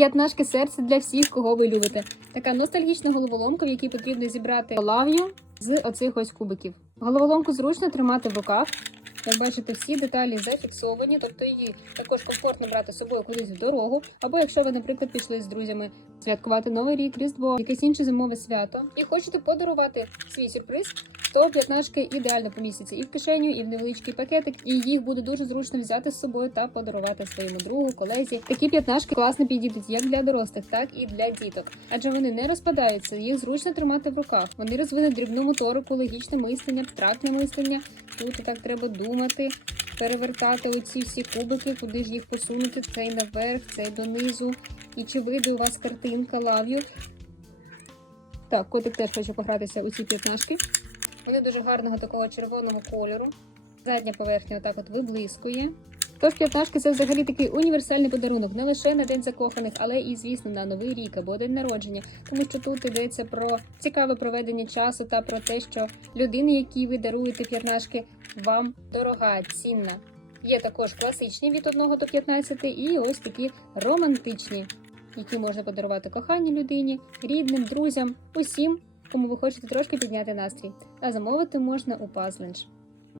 П'ятнашки серця для всіх, кого ви любите. Така ностальгічна головоломка, в якій потрібно зібрати лав'ю з оцих ось кубиків. Головоломку зручно тримати в руках. Як бачите, всі деталі зафіксовані, тобто її також комфортно брати з собою кудись в дорогу. Або якщо ви, наприклад, пішли з друзями святкувати Новий рік, Різдво, якесь інше зимове свято, і хочете подарувати свій сюрприз, то п'ятнашки ідеально помістяться і в кишеню, і в невеличкий пакетик, і їх буде дуже зручно взяти з собою та подарувати своєму другу, колезі. Такі п'ятнашки класно підійдуть як для дорослих, так і для діток, адже вони не розпадаються, їх зручно тримати в руках. Вони розвинуть дрібну моторику, логічне мислення, абстрактне мислення. Тут і так треба думати, перевертати оці всі кубики, куди ж їх посунути, цей наверх, цей донизу. І чи вийде у вас картинка лав'ю? Так, котик теж хоче погратися у ці п'ятнашки. Вони дуже гарного такого червоного кольору. Задня поверхня отак от виблискує. Тож п'ятнашки це взагалі такий універсальний подарунок не лише на день закоханих, але і, звісно, на новий рік або день народження, тому що тут йдеться про цікаве проведення часу та про те, що людини, якій ви даруєте п'ятнашки, вам дорога, цінна. Є також класичні від 1 до 15 і ось такі романтичні, які можна подарувати коханій людині, рідним, друзям, усім, кому ви хочете трошки підняти настрій. А замовити можна у Puzzlench.